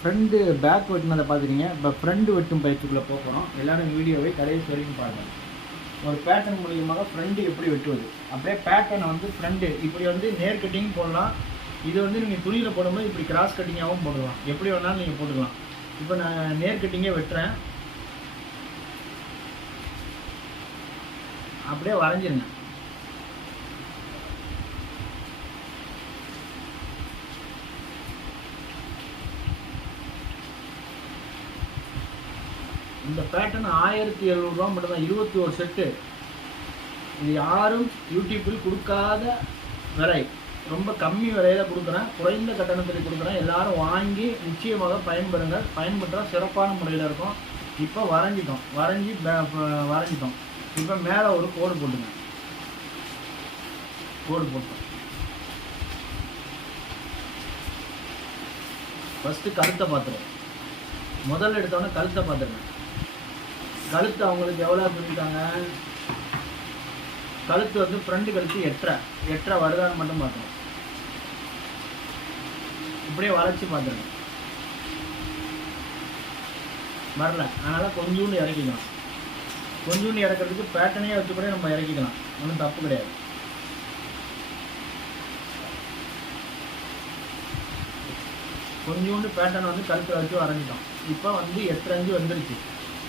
Front back வெட்டினதை பார்த்துட்டீங்க. இப்போ front வெட்டும் பயிற்சிக்குள்ளே போகிறோம். எல்லோரும் வீடியோவை கடைசி வரைக்கும் பாருங்கள். ஒரு பேட்டர்ன் மூலியமாக ஃப்ரண்ட்டு எப்படி வெட்டுவது, அப்படியே பேட்டர்னை வந்து ஃப்ரண்ட்டு இப்படி வந்து நேர் கட்டிங் போடலாம். இது வந்து நீங்கள் துணியில் போடும்போது இப்படி கிராஸ் கட்டிங்காகவும் போடலாம். எப்படி வேணாலும் நீங்கள் போட்டுக்கலாம். இப்போ நான் நேர் கட்டிங்கே வெட்டுறேன். அப்படியே வரைஞ்சிருங்க. இந்த பேட்டர்ன் 1700 ரூபா மட்டும்தான், 21 செட்டு. இது யாரும் யூடியூப்பில் கொடுக்காத விலை, ரொம்ப கம்மி விலையில் கொடுக்குறேன், குறைந்த கட்டணத்தில் கொடுக்குறேன். எல்லாரும் வாங்கி நிச்சயமாக பயன்பெறுங்கள். பயன்பெற்றால் சிறப்பான முறையில் இருக்கும். இப்போ வரைஞ்சிட்டோம். இப்போ மேலே ஒரு கோடு போட்டுங்க. கோடு போட்டோம். ஃபஸ்ட்டு கழுத்தை பார்த்துருவோம். முதல்ல எடுத்தோன்னே கழுத்தை பார்த்துருங்க. கழுத்து அவங்களுக்கு எவ்வளோ பண்ணிட்டாங்க, கழுத்து வந்து ஃப்ரண்ட் கழுத்து 8.5 வருதான்னு மட்டும் பார்க்கணும். இப்படியே வளைச்சி பார்த்துருங்க. வரல, அதனால் கொஞ்சோண்டு இறக்கிக்கலாம். கொஞ்சோண்டு இறக்கிறதுக்கு பேட்டர்னே வச்சு கூட நம்ம இறக்கிக்கலாம், ஒன்றும் தப்பு கிடையாது. கொஞ்சோண்டு பேட்டர்னை வந்து கழுத்தில் வச்சு வரைஞ்சிட்டோம். இப்போ வந்து 8.5 வந்துருச்சு.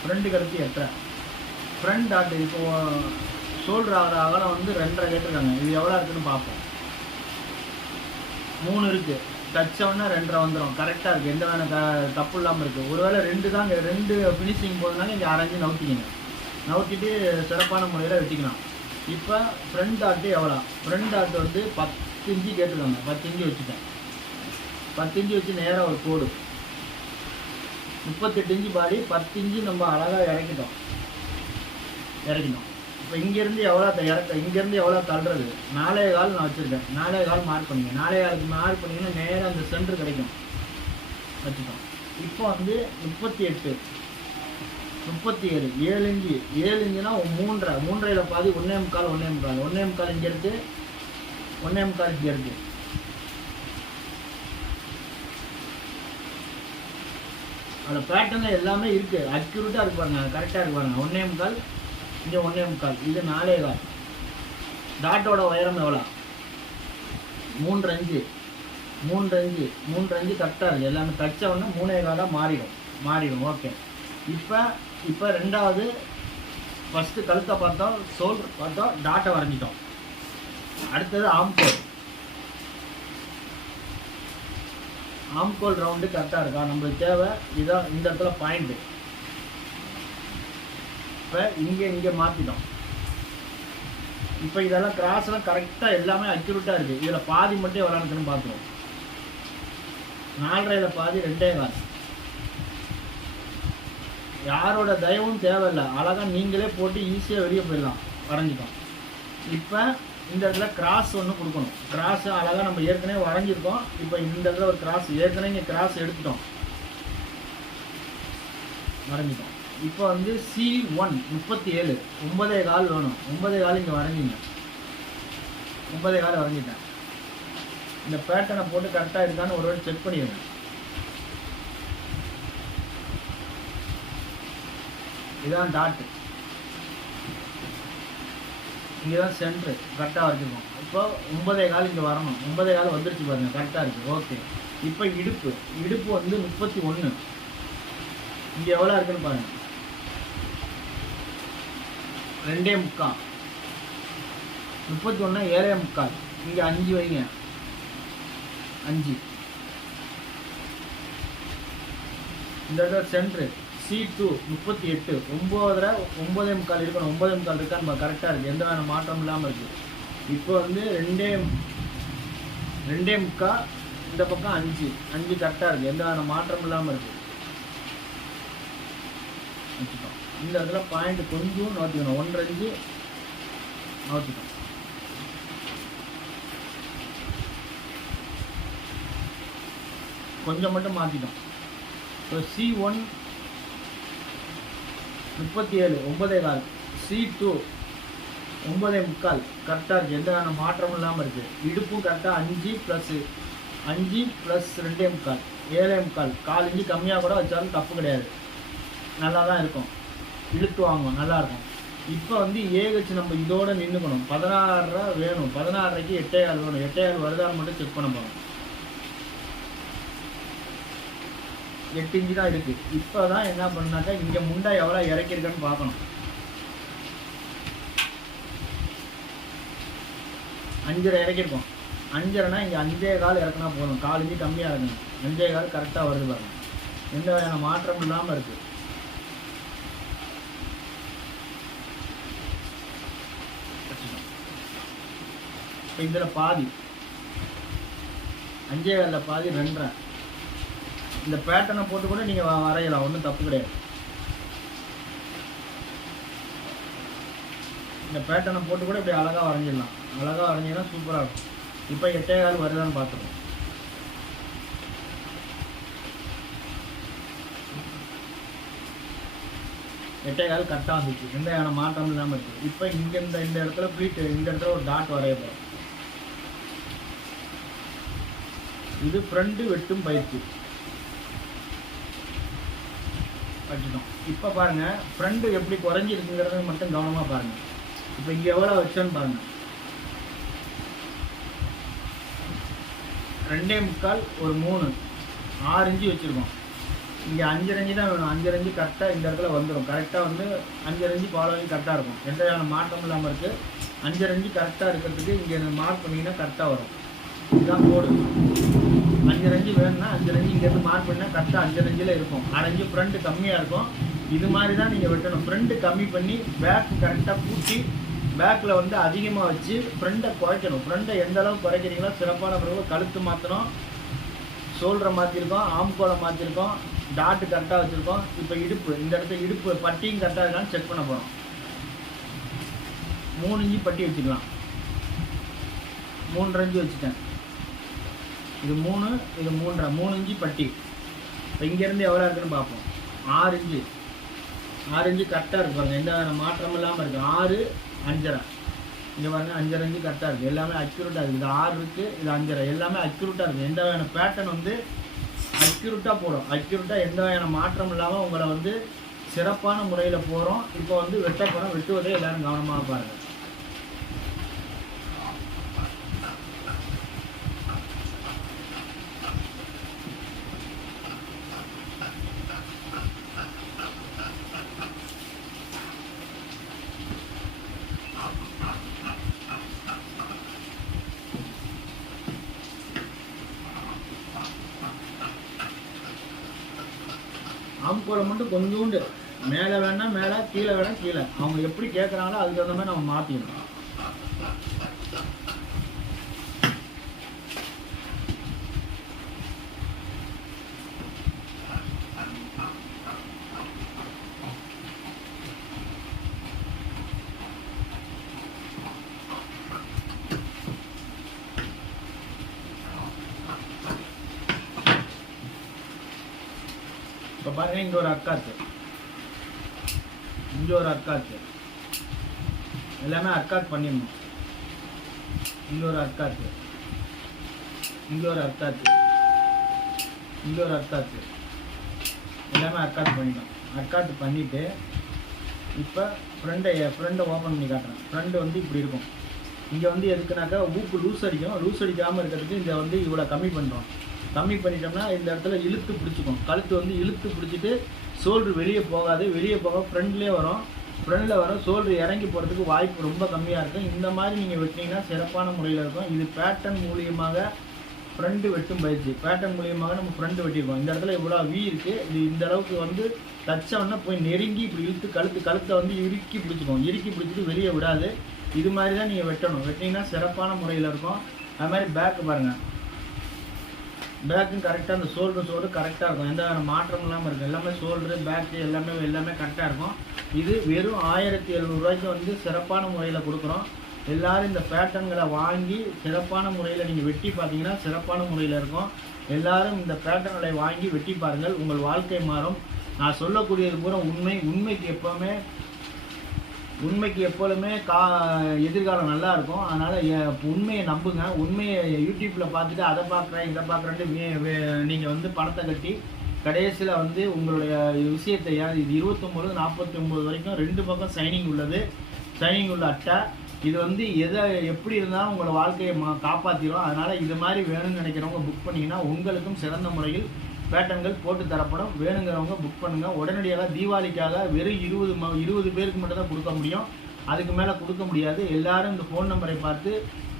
ஃப்ரண்ட் கழுத்து 8.5. ஃப்ரண்ட் டாட் இப்போ ஷோல்டர் ஆகிற அகலம் வந்து 2.5 கேட்டிருக்காங்க. இது எவ்வளோ இருக்குதுன்னு பார்ப்போம். 3 இருக்குது. தச்சவொன்னா 2.5 வந்துடும். கரெக்டாக இருக்குது, எந்த வேணும் தப்பு இல்லாமல் இருக்குது. ஒருவேளை 2 தான், 2 ஃபினிஷிங் போதுனால இங்கே அரைஞ்சி நவுத்திட்டு சிறப்பான முறையில் வெட்டிக்கலாம். இப்போ ஃப்ரண்ட் டாட்டு எவ்வளோ, ஃப்ரண்ட் டாட்டு வந்து 10 இன்ச்சு கேட்டிருக்காங்க. 10 இன்ச்சு வச்சுட்டேன். 10 இன்ச்சு வச்சு நேராக ஒரு கோடு. 38 இன்ச்சு பாடி, 10 இன்ச்சு நம்ம அழகாக இறக்கிட்டோம். இப்போ இங்கேருந்து எவ்வளோ தள்ளுறது, 4.25 நான் வச்சுருக்கேன். 4.25 மார்க் பண்ணிங்க. 4.25 மார்க் பண்ணிங்கன்னா நேராக அந்த சென்டர் கிடைக்கும். வச்சுட்டோம். இப்போ வந்து 38, 37, 7 இன்ச்சு. 7 இன்ச்சுனா 3.5 பாதி 1.25 இங்கே இருக்குது, 1.25 இங்கே இருக்குது. அதில் பேட்டர்னில் எல்லாமே இருக்குது, அக்யூரேட்டாக இருக்கு பாருங்க, கரெக்டாக இருக்கு பாருங்க. 1.25 இங்கே 1.25, இது 4.25. டாட்டோட உயரம் எவ்வளோ, 3.5 கரெக்டாக இருக்குது. எல்லாமே தச்ச உடனே 3.25 மாறிடும். ஓகே. இப்போ ரெண்டாவது, ஃபஸ்ட்டு கழுத்தை பார்த்தோம், ஷோல்டர் பார்த்தோம், டாட்டை வரைஞ்சிட்டோம். அடுத்தது ஆம்கோல் ரவுண்டு கரெக்டாக இருக்கா, நம்மளுக்கு தேவை. இதான் இந்த இடத்துல பாயிண்ட்டு. இப்போ இங்கே மாற்றிட்டோம். இப்போ இதெல்லாம் கிராஸ்லாம் கரெக்டாக எல்லாமே அக்யூரேட்டாக இருக்குது. இதில் பாதி மட்டும் எவ்வளோ இருக்குன்னு பார்த்துருவோம். 4.5 பாதி 2.25. யாரோட தயவும் தேவையில்லை, அழகாக நீங்களே போட்டு ஈஸியாக வெளியே போயிடலாம். வரைஞ்சிட்டோம். இப்போ இந்த இடத்துல கிராஸ் ஒன்று கொடுக்கணும். கிராஸ் அழகாக நம்ம ஏற்கனவே வரைஞ்சிருக்கோம். இப்போ இந்த இடத்துல ஒரு கிராஸ், ஏற்கனவே இங்கே கிராஸ் எடுத்துட்டோம், வரைஞ்சிட்டோம். இப்போ வந்து C1 37, 9.25 வேணும். 9.25 இங்கே வரைஞ்சிங்க. 9.25 வரைஞ்சிட்டேன். இந்த பேட்டர்னை போட்டு கரெக்டாக இருக்கான்னு ஒரு வாட்டி செக் பண்ணிடுங்க. இதுதான் டாட்டு, இங்கே தான் சென்ட்ரு கரெக்டாக வச்சுருக்கோம். இப்போ 9.25 இங்கே வரணும். 9.25 வந்துருச்சு பாருங்கள், கரெக்டாக இருக்குது. ஓகே. இப்போ இடுப்பு வந்து 31. இங்கே எவ்வளோ இருக்குன்னு பாருங்கள், 2.25. 31 7.25. இங்கே 5 வைங்க, 5. இந்த இடத்துல சென்ட்ரு C2 38, 9.25 இருக்கணும். 9.25 இருக்கா, நம்ம கரெக்டாக இருக்குது, எந்த வேணும் மாற்றம் இல்லாமல் இருக்குது. இப்போ வந்து 2.25, இந்த பக்கம் 5 கரெக்டாக இருக்குது, எந்த வேணும் மாற்றம் இல்லாமல் இருக்குது. வச்சுட்டோம். இந்த இடத்துல பாயிண்ட் கொஞ்சம் நோத்திக்கணும், 1.5 நோத்திட்டோம். கொஞ்சம் மட்டும் மாற்றிட்டோம். இப்போ C1 37, 9.25. C2 9.25 கரெக்டாக இருக்குது, எந்த மாற்றமும் இல்லாமல் இருக்குது. இடுப்பும் கரெக்டாக 5 + 2.25, 7.25, 1/4 இன்ச்சு கம்மியாக கூட வச்சாலும் தப்பு கிடையாது, நல்லா தான் இருக்கும், இழுத்து வாங்கும், நல்லாயிருக்கும். இப்போ வந்து ஏஹெச் நம்ம இதோட நின்றுக்கணும். 16.5 வேணும், 16.5க்கு 8.25 வேணும். 8.25 வருதான்னு மட்டும் செக் பண்ண போகிறோம். 8 இன்ச்சு தான் இருக்குது. இப்போ தான் என்ன பண்ணாக்கா இங்கே முண்டை எவ்வளோ இறக்கியிருக்கான்னு பார்க்கணும். 5.5 இறக்கியிருக்கோம். 5.5னா இங்கே 5.25 இறக்குனா போதும். 1/4 இன்ச்சு கம்மியாக இருக்கணும். 5.25 கரெக்டாக வருது பாருங்க, எந்த வகையான மாற்றம் இல்லாமல் இருக்குது. இப்போ இதில் பாதி 5.25 பாதி 2.5. இந்த பேட்டர்னை போட்டு கூட நீங்கள் வரையலாம், ஒன்றும் தப்பு கிடையாது. இந்த பேட்டர்னை போட்டு கூட இப்படி அழகாக வரைஞ்சிடலாம். அழகாக வரைஞ்சிங்கன்னா சூப்பராக இருக்கும். இப்போ 8.25 வருதான்னு பார்த்துருவோம். எட்டைகால் கரெக்டாக வந்துச்சு, எந்த மாற்றம் இல்லாமல் இருக்குது. இப்போ இங்கே இந்த இடத்துல ப்ளீட், இந்த இடத்துல ஒரு டாட் வரைய போகிறோம். இது ஃப்ரண்ட் வெட்டும் பயிற்சி வச்சுட்டோம். இப்போ பாருங்கள் ஃப்ரண்ட் எப்படி குறைஞ்சிருக்குங்கிறத மட்டும் கவனமாக பாருங்கள். இப்போ இங்கே எவ்வளோ வச்சோன்னு பாருங்கள், 2.25 ஒரு 3, 6 இன்ச்சு வச்சுருக்கோம். இங்கே 5.5 இன்ச்சு தான் வேணும். 5.5 இன்ச்சு கரெக்டாக இந்த இடத்துல வந்துடும். கரெக்டாக வந்து 5.5 இன்ச்சு ஃபாலோவிங் கரெக்டாக இருக்கும், எந்த விதமான மாற்றம் இல்லாமல் இருக்குது. 5.5 இன்ச்சு கரெக்டாக இருக்கிறதுக்கு இங்கே மார்க் பண்ணிங்கன்னா கரெக்டாக வரும். இதுதான் கோடு. 5.5 இன்ச்சு வேணும்னா 5.5 இன்ச்சு இங்கேருந்து மார்க் பண்ணினா கரெக்டாக 5.5 இன்ச்சில் இருக்கும். 6 இன்ச்சு ஃப்ரண்ட்டு கம்மியாக இருக்கும். இது மாதிரி தான் நீங்கள் வெட்டணும். ஃப்ரண்ட்டு கம்மி பண்ணி பேக் கரெக்டாக கூட்டி பேக்கில் வந்து அதிகமாக வச்சு ஃப்ரண்ட்டை குறைக்கணும். ஃப்ரண்ட்டை எந்த அளவுக்கு குறைக்கிறீங்களோ சிறப்பான பிறகு கழுத்து மாற்றணும், ஷோல்டரை மாற்றிருக்கோம், ஆம்கோலை மாற்றிருக்கோம், டாட்டு கரெக்டாக வச்சுருக்கோம். இப்போ இடுப்பு, இந்த இடத்துல இடுப்பு பட்டியும் கரெக்டாக இருக்கான்னு செக் பண்ண போகிறோம். 3 இன்ச்சு பட்டி வச்சுக்கலாம். 3.5 இன்ச்சு வச்சுட்டேன். இது 3, இது 3.5, 3 இன்ச்சு பட்டி. இப்போ இங்கேருந்து எவ்வளோ இருக்குன்னு பார்ப்போம். 6 இன்ச்சு, 6 இன்ச்சு கரெக்டாக இருக்கு பாருங்கள், எந்த மாற்றம் இல்லாமல் இருக்குது. 6, 5.5 இங்கே பாருங்கள், 5.5 இன்ச்சு கரெக்டாக இருக்குது, எல்லாமே அக்யூரேட்டாக இருக்குது. இது 6 இருக்குது, இது 5.5, எல்லாமே அக்யூரேட்டாக இருக்குது. எந்த வகையான பேட்டர்ன் வந்து அக்யூரேட்டாக போடும். அக்யூரேட்டாக எந்த வகையான மாற்றம் இல்லாமல் உங்களை வந்து சிறப்பான முறையில் போகிறோம். இப்போ வந்து வெட்ட போகிறோம். வெட்டுவதை எல்லோரும் கவனமாக பாருங்கள். ஆம்கோலை மட்டும் கொஞ்சோண்டு மேலே வேணால் மேலே, கீழே வேணால் கீழே, அவங்க எப்படி கேட்குறாங்களோ அதுக்கு தகுந்த மாதிரி நம்ம மாற்றிக்கணும். இப்போ பாருங்கள், இங்கே ஒரு அக்காத்து, இங்கே ஒரு அக்காத்து, எல்லாமே அக்காத் பண்ணிடணும். இங்கே ஒரு அக்காத்து, இங்கே ஒரு அக்காத்து, இங்கே ஒரு அக்காத்து, எல்லாமே அக்காத்து பண்ணிட்டோம். அக்காத்து பண்ணிவிட்டு இப்போ ஃப்ரண்ட்டை ஓப்பன் பண்ணி காட்டுறேன். ஃப்ரண்ட் வந்து இப்படி இருக்கும். இங்கே வந்து எதுக்குனாக்கா ஊக்கு லூஸ் அடிக்கும், லூஸ் அடிக்காமல் இருக்கிறதுக்கு இந்த வந்து இவ்வளோ கம்மி பண்ணுறோம். கம்மி பண்ணிட்டோம்னா இந்த இடத்துல இழுத்து பிடிச்சிக்கும். கழுத்து வந்து இழுத்து பிடிச்சிட்டு ஷோல்ட்ரு வெளியே போகாது, வெளியே போக ஃப்ரண்ட்லேயே வரும். ஃப்ரண்டில் வரும், ஷோல்ட்ரு இறங்கி போகிறதுக்கு வாய்ப்பு ரொம்ப கம்மியாக இருக்கும். இந்த மாதிரி நீங்கள் வெட்டினீங்கன்னா சிறப்பான முறையில் இருக்கும். இது பேட்டர்ன் மூலியமாக ஃப்ரண்ட்டு வெட்டும் பயிற்சி. பேட்டர்ன் மூலியமாக நம்ம ஃப்ரண்ட் வெட்டியிருக்கோம். இந்த இடத்துல இவ்வளோ வீ இருக்குது. இது இந்த அளவுக்கு வந்து தச்சோன்னா போய் நெருங்கி இப்படி இழுத்து கழுத்தை வந்து இறுக்கி பிடிச்சிக்கும். இறுக்கி பிடிச்சிட்டு வெளியே விடாது. இது மாதிரி தான் நீங்கள் வெட்டணும். வெட்டினீங்கன்னா சிறப்பான முறையில் இருக்கும். அது மாதிரி பேக்கு பாருங்கள், பேக்கும் கரெக்டாக அந்த ஷோல்டர் கரெக்டாக இருக்கும். எந்த மாற்றம் இல்லாமல் இருக்கும். எல்லாமே ஷோல்டரு பேக்கு எல்லாமே கரெக்டாக இருக்கும். இது வெறும் 1700 ரூபாய்க்கு வந்து சிறப்பான முறையில் கொடுக்குறோம். எல்லோரும் இந்த பேட்டர்ன்களை வாங்கி சிறப்பான முறையில் நீங்கள் வெட்டி பார்த்தீங்கன்னா சிறப்பான முறையில் இருக்கும். எல்லோரும் இந்த பேட்டர்ன்களை வாங்கி வெட்டி பாருங்கள், உங்கள் வாழ்க்கை மாறும். நான் சொல்லக்கூடியது பூரா உண்மை. உண்மைக்கு எப்போவுமே உண்மைக்கு எப்பொழுதுமே எதிர்காலம் நல்லா இருக்கும். அதனால் உண்மையை நம்புங்க. உண்மையை யூடியூப்பில் பார்த்துட்டு அதை பார்க்குறேன் இதை பார்க்குறேன்ட்டு நீங்கள் வந்து பணத்தை கட்டி கடைசியில் வந்து உங்களுடைய விஷயத்தை இது 29 49 வரைக்கும் 2 பக்கம் சைனிங் உள்ளது. சைனிங் உள்ள அட்டை இது வந்து எப்படி இருந்தாலும் உங்களை வாழ்க்கையை காப்பாற்றிடும். அதனால் இது மாதிரி வேணும்னு நினைக்கிறவங்க புக் பண்ணிங்கன்னா உங்களுக்கும் சிறந்த முறையில் பேட்டர்ன்கள் போட்டு தரப்படும். வேணுங்கிறவங்க புக் பண்ணுங்கள். உடனடியாக தீபாவளிக்காக வெறும் 20 பேருக்கு மட்டும் தான் கொடுக்க முடியும். அதுக்கு மேலே கொடுக்க முடியாது. எல்லாரும் இந்த ஃபோன் நம்பரை பார்த்து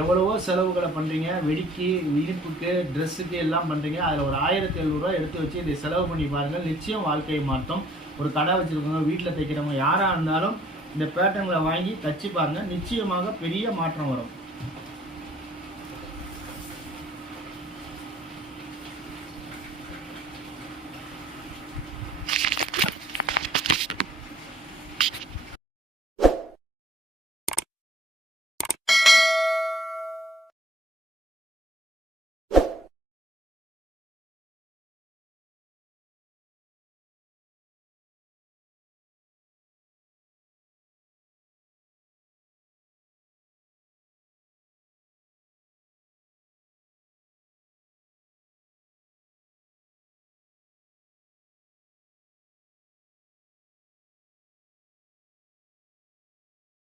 எவ்வளவோ செலவுகளை பண்ணுறீங்க. வெடிக்கு, இனிப்புக்கு, ட்ரெஸ்ஸுக்கு எல்லாம் பண்ணுறீங்க. அதில் ஒரு 1700 ரூபா எடுத்து வச்சு இதை செலவு பண்ணி பாருங்கள். நிச்சயம் வாழ்க்கையை மாற்றும். ஒரு கடை வச்சுருக்கவங்க, வீட்டில் தைக்கிறவங்க யாராக இருந்தாலும் இந்த பேட்டர்ன்களை வாங்கி தச்சு பாருங்கள். நிச்சயமாக பெரிய மாற்றம் வரும்.